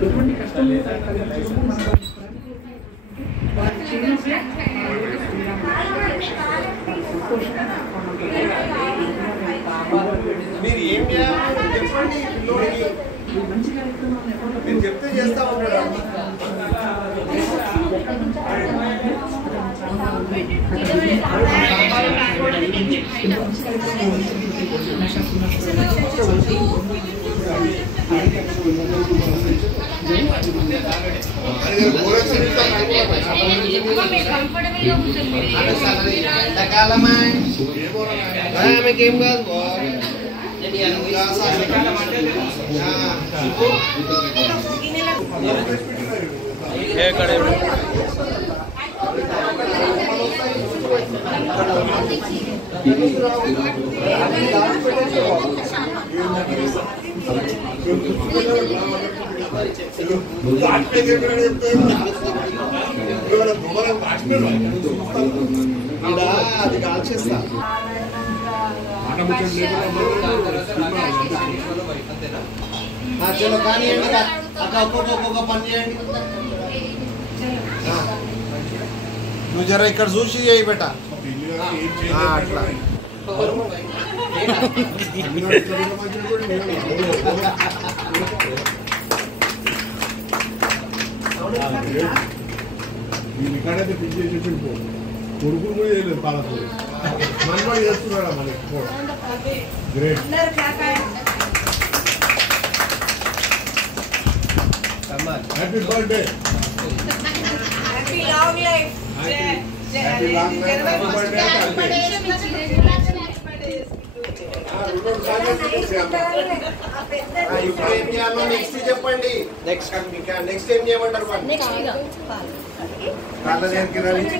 ఎటువంటి కష్టం మీరు ఏం చెప్పండి మంచి కార్యక్రమాలు మీరు చెప్తే చేస్తా ఉంటాడు. ఏం కాదు అది కాల్చేస్తా చలో కానివ్వండి అక్క ఒక్కొక్క పని చేయండి. నువ్వు జర ఇక్కడ చూసి చేయి బెట అట్లా ఇక్కడైతే పిచ్చి చేసి కొడుకులు కూడా చేయలేదు పాలతో మనవాడు చేస్తున్నాడా మనకి great. Happy birthday. Happy long life. Happy long life. Happy birthday. ఇప్పుడు ఏం చేయాలో నెక్స్ట్ చెప్పండి. నెక్స్ట్ ఏం చేయమంటారు? కాళ్ళ దగ్గరికి రండి.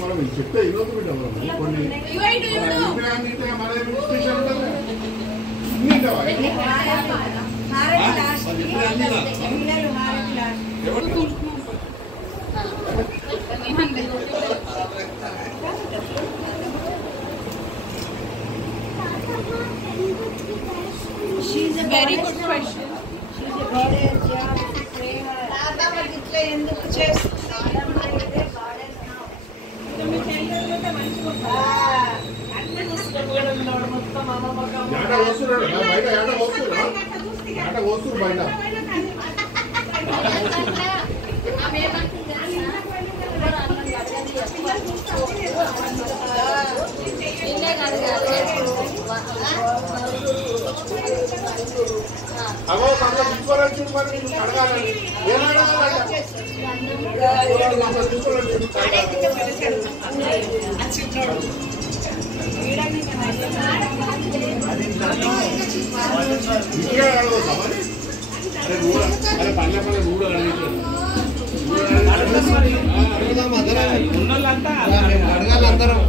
మనం చెప్తే ఈరోజు కొన్ని She's a very good question. She's a goddess. Yeah, pray her. ఇట్లా ఎందుకు చేస్తున్నారు? బయట అవో తీసుకోవాలని మరి అడగాలని ఏం అడగాలంట అడగాలి అందరం.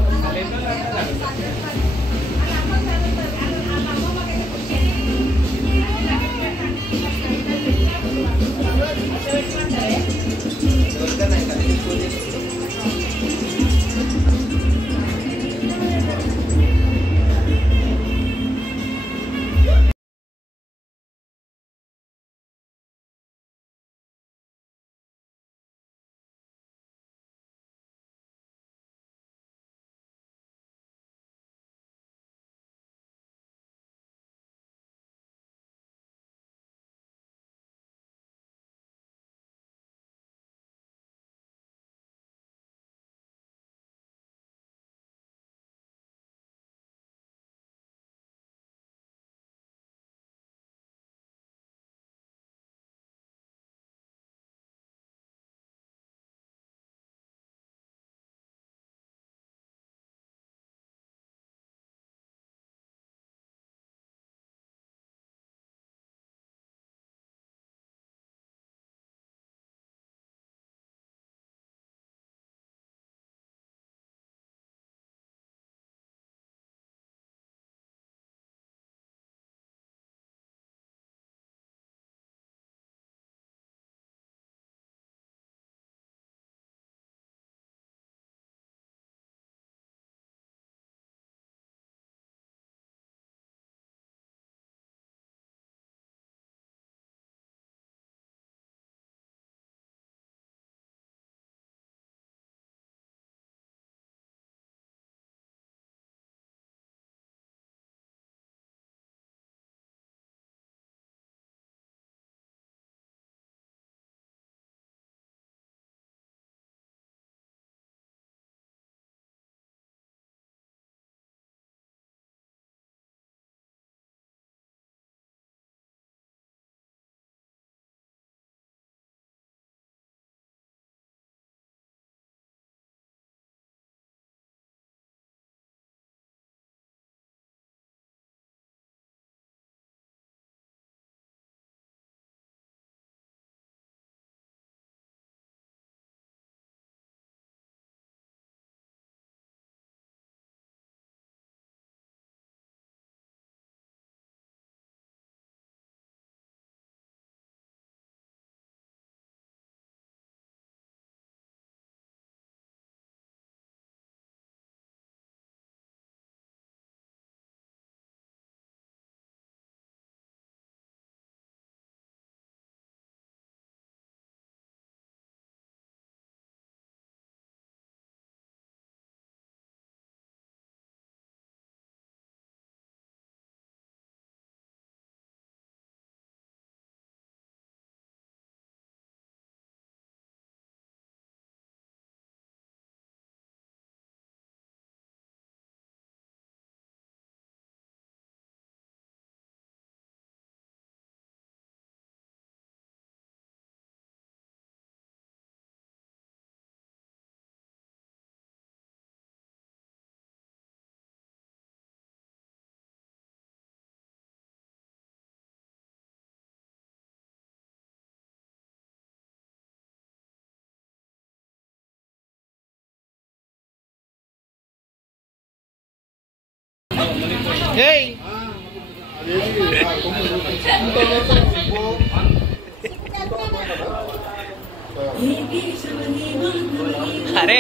అరే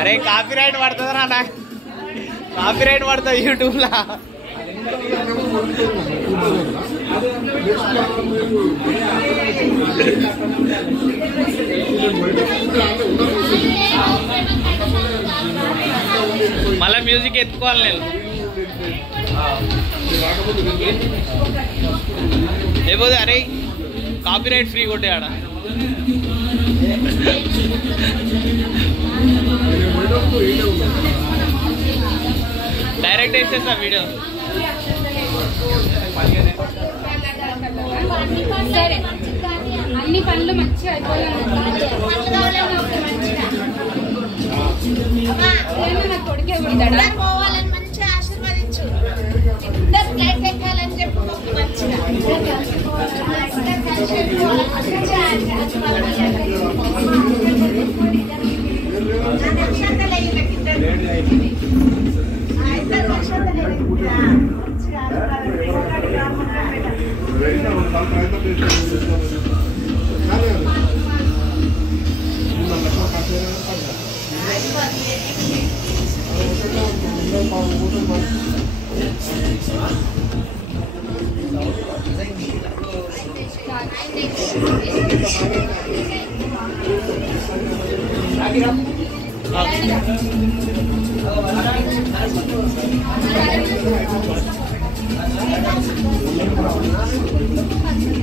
అరే కాపీరైట్ పడుతుందిరా నా కాపీరైట్ పడుతుంది యూట్యూబ్లో. మళ్ళా మ్యూజిక్ ఎత్తుకోవాలి నేను. లేకపోతే అరే కాపీరైట్ ఫ్రీ కొట్టే ఆడ. డైరెక్ట్ వేసేస్తా వీడియో. సరే అన్ని పనులు మంచిగా అయిపోయాను. నా కొడుకే ఉంటాడా పోవాలని మంచిగా ఆశీర్వదించు. ఇద్దరు ఫ్లైట్ ఎక్కాలని చెప్పి మంచిగా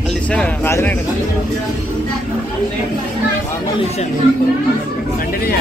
ಅಲ್ಲಿ ಸರ್ ರಾಜನಾಯ್ಡು ಕಂಟಿನ್ಯೂ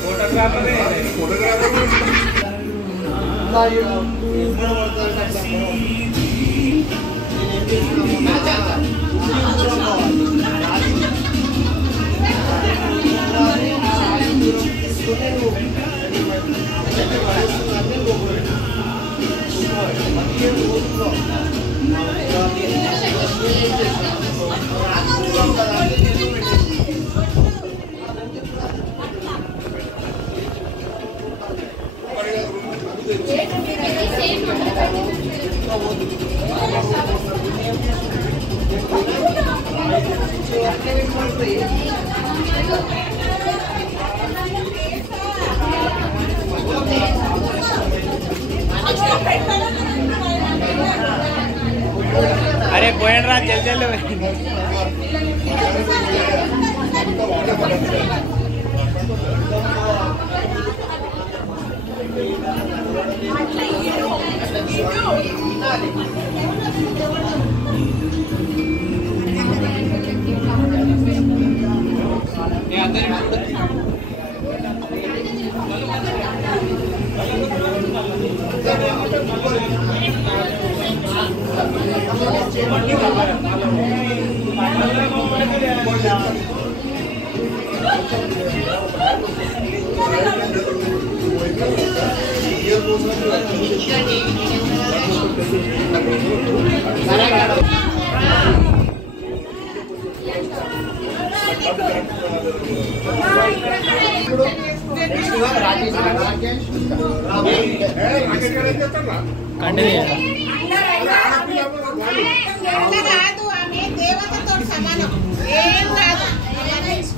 ఫోటోగ్రాఫర్ अरे पोयन रा चल चल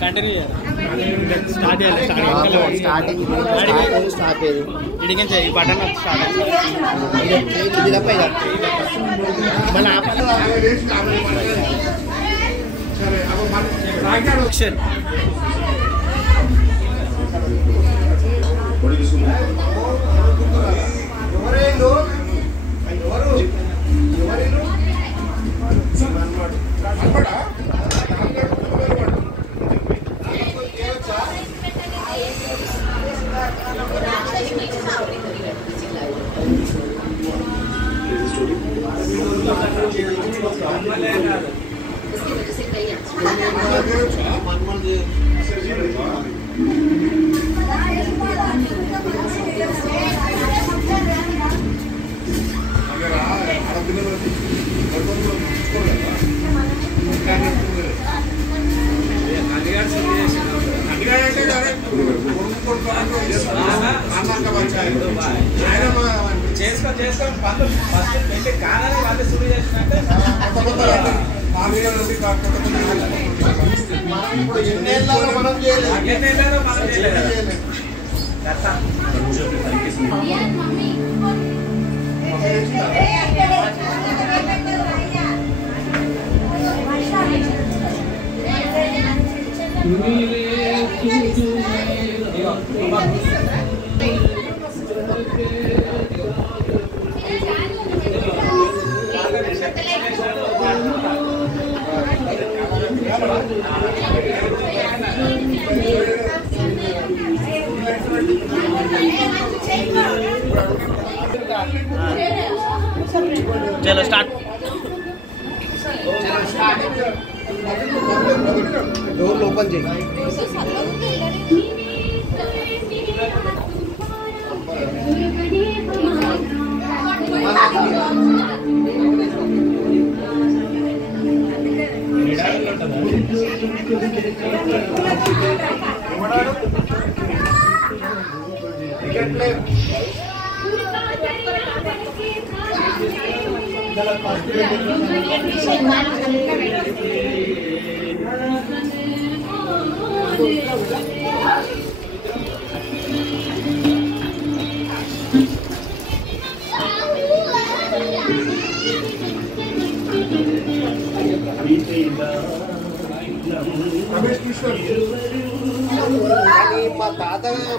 कंटिन्यू स्टार्ट स्टार्टिंग स्टार्ट इडिके बटन स्टार्ट चलो स्टार्ट डोर ओपन చేయి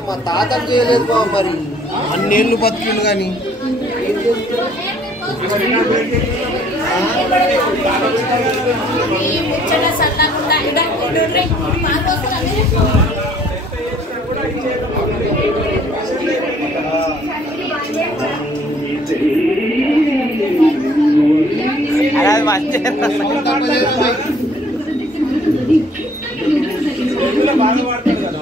మా తాత చేయలేదు బా మరి అన్నేళ్ళు బతికిండు కానీ బాగా వాడతాడు కదా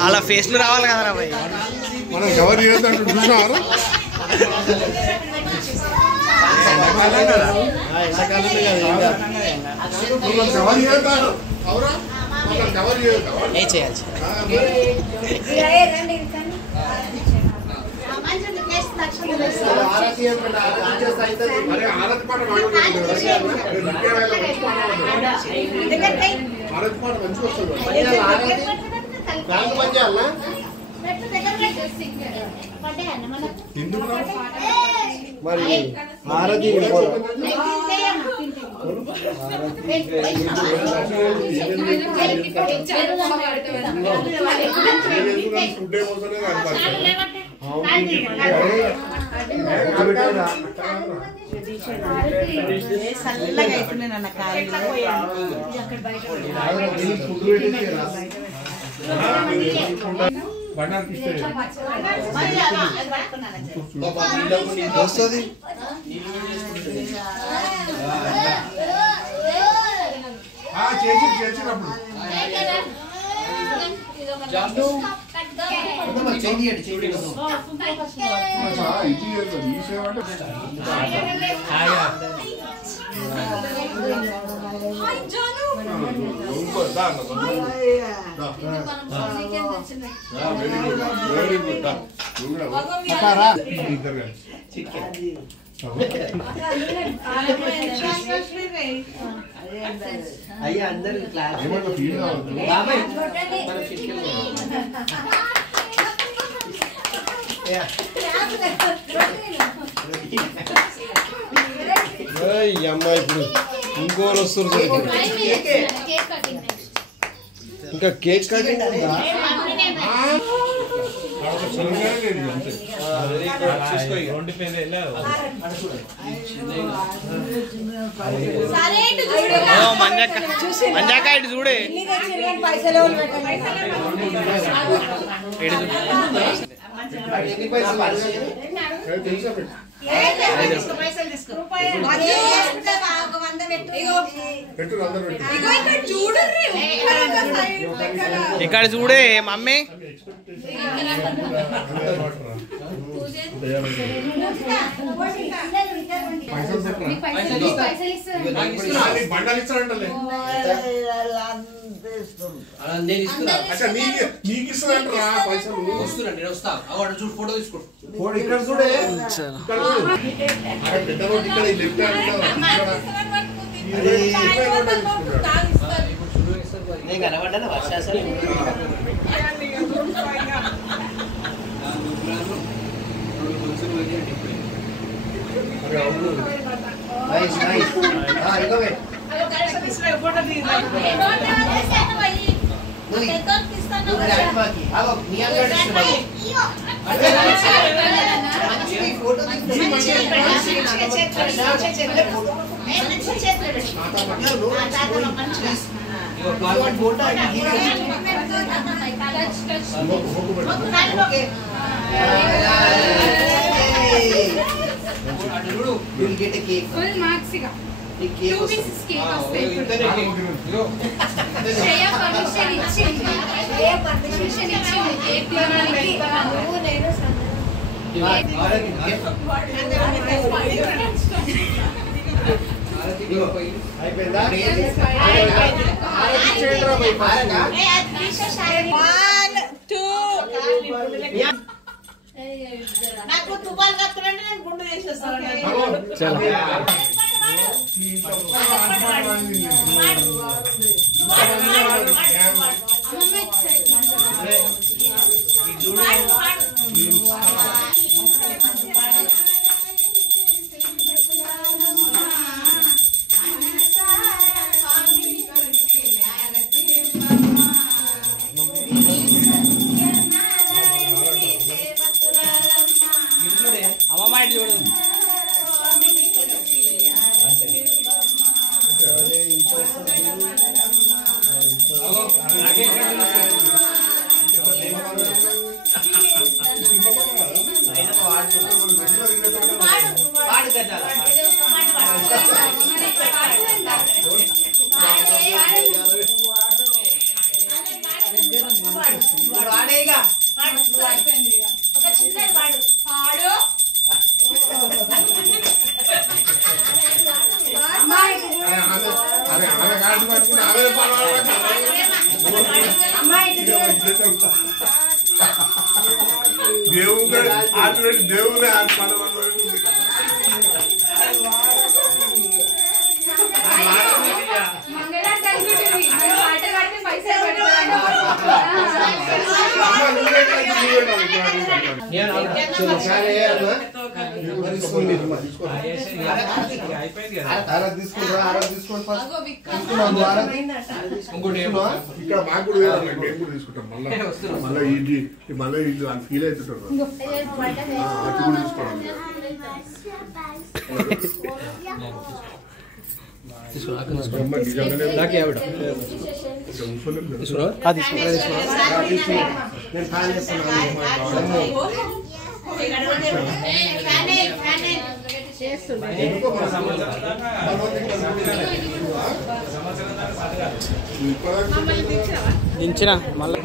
అలా ఫేస్లు రావాలి కదరా భయ్. మనం ఎవరు చేద్దాం చూసినారు ఎవరు చేద్దారు అవురా ఎవరు చేద్దాం ఏ చేయాలి అరే ఆరతి పాట ఆరతి పాట మంచిగా వస్తుంది మరి హారతి చల్లగా అవుతున్నాయి అన్న కాళ్ళు వస్తుంది చేసినప్పుడు అయ్యా అందరు క్లాస్ అమ్మాయి ఇప్పుడు ఇంకోరు వస్తారు ఇంకా కేక్ కటింగ్ మంజాక ఇటు చూడే ఇక్కడ చూడే మమ్మీ బండలు ఇస్తారంటే నీకు ఇస్తారంటారా పైసలు ఫోటో ఇక్కడ చూడే పెద్ద రోడ్డు ఇక్కడ లెఫ్ట్ నేను కనబడ్డా వర్షాసలు You'll get a cake. Full marks iga. A cake. 2 pieces cake వస్తాయి. శ్రేయ పర్మిషన్ ఇచ్చింది. కేక్ తినడానికి. నేను అయిపోయిందా? నాకు తుపాలు కట్టుకుంటే నేను గుండు చేసేస్తాను. అమ్మమ్మ ఇటు చూడు. ఒక చిన్న వాడు పాడు దేవుడు ఆటోమేటిక్ దేవుడే ఇక్కడ మాకు కూడా మేము కూడా తీసుకుంటాం. మళ్ళీ ఇది మళ్ళీ ఇది ఫీల్ అవుతుంటారు. అటు కూడా తీసుకోవడం దించిన మళ్ళీ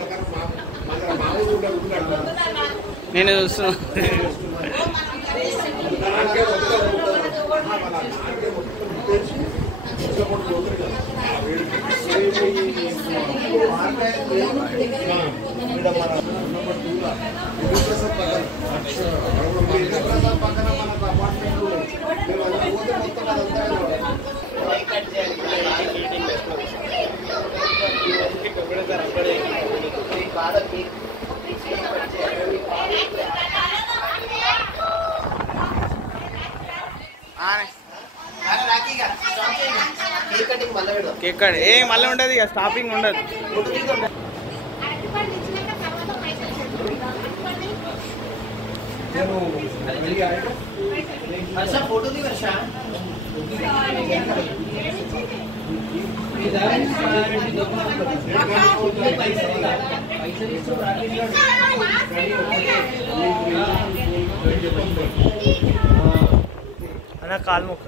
నేను చూస్తున్నా. కేక్ కట్ ఏ మళ్ళీ ఉండదు, ఇక స్టాపింగ్ ఉండదు. ఫోటో ది వర్ష అన్న కాలు మొక్క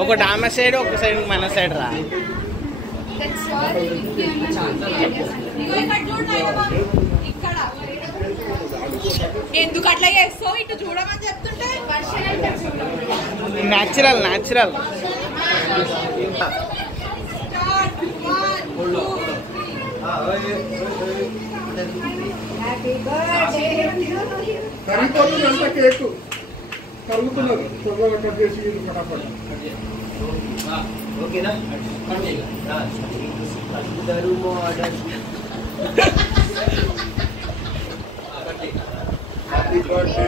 ఒకటి ఆమె సైడ్ ఒక సైడ్ మన సైడ్ రా. ఎందుకు అట్లా చేస్తావు? ఇటు చూడమని చెప్తుంటే న్యాచురల్ న్యాచురల్. కరుగుతుంది కేక్ కరుగుతున్నారు. త్వరగా కట్ చేసి ఫటాఫట్. ఓకేనా? హ్యాపీ బర్త్డే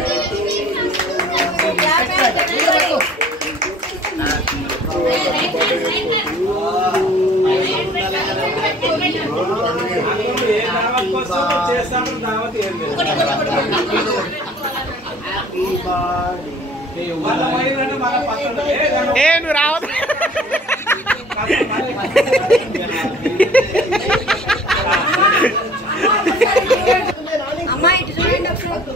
ఏ నువ్వు రావద్దు. అమ్మాయి ఇటు చూడండి ఒకసారి.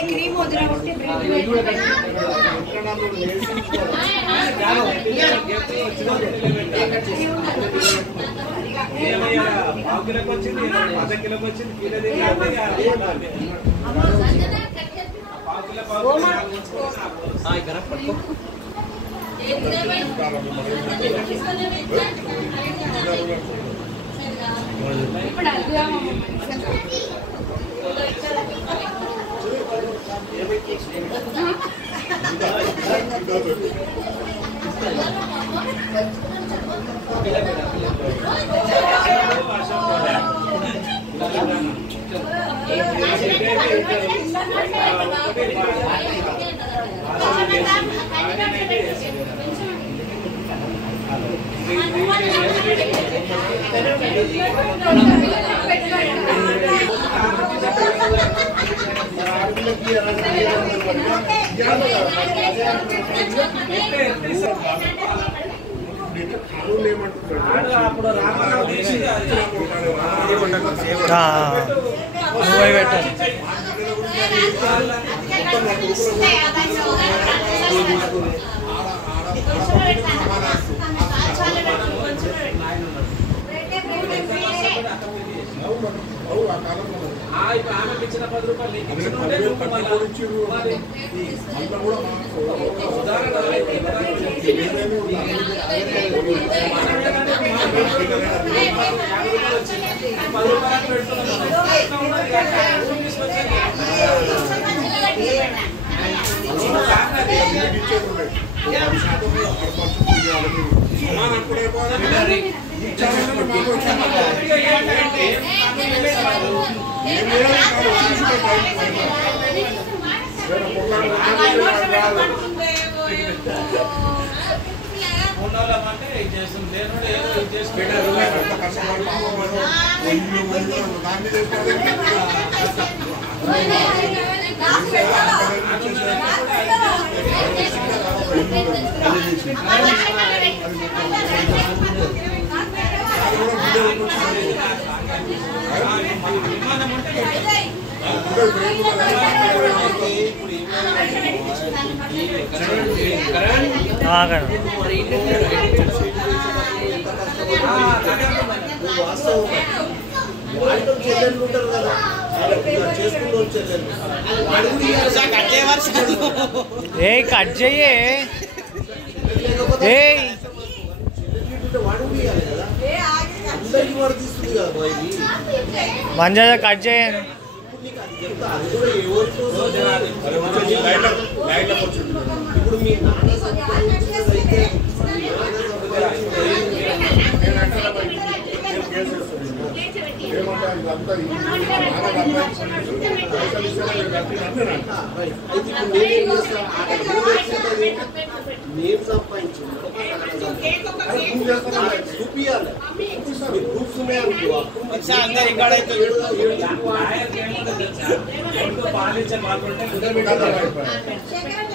क्रीम हो रहा మంజా కట్ చేయండి ఇప్పుడు మీ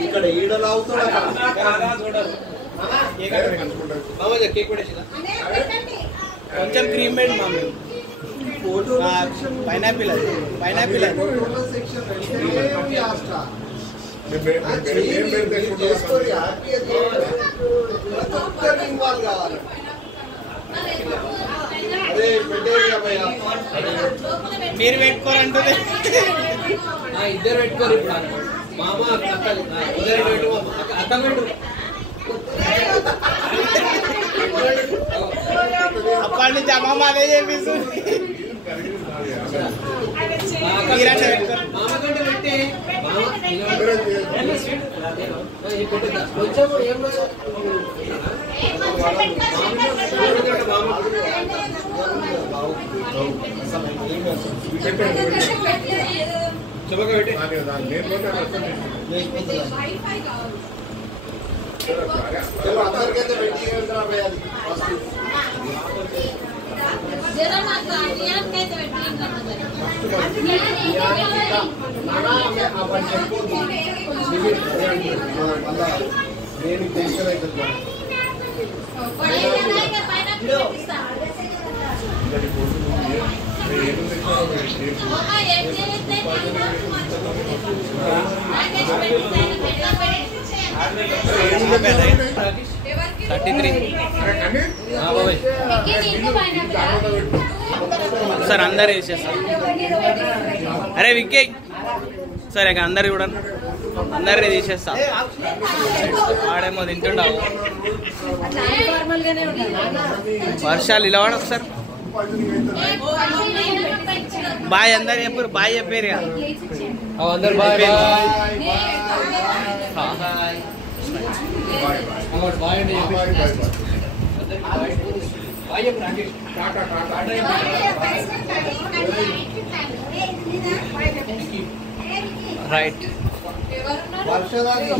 ఇక్కడ ఈడలు అవుతాడు కొంచెం క్రీమ్ పెట్టి మమ్మీ పైనాపిల్ అది పైనాపిల్ అది మీరు పెట్టుకోరంటే ఇద్దరు పెట్టుకోరు ఇప్పుడు మామ ఇద్దరు పెట్టు అక్క పెట్టు అప్పటి నుంచి అమ్మమ్మ అదే చేపిస్తుంది మామ కంటే పెట్టి కొంచెం ఏం దాని నేను పోతే అర్థం వైఫై కావాలి అందరికైతే పెట్టి जरा ना गाड़ियां कैसे बैठी నేను టెన్షన్ అవుతుంది సార్ అందరు వేసేస్తారు. అరే విక్కీ సరే ఇక అందరు చూడండి, అందరినీ తీసేస్తా. ఆడేమో తింటుండవు. వర్షాలు ఇలా వాడు ఒకసారి బాయ్ అందరు చెప్పారు, బాయ్ చెప్పారు అందరు బాయ్ రైట్. వర్షదాన్ని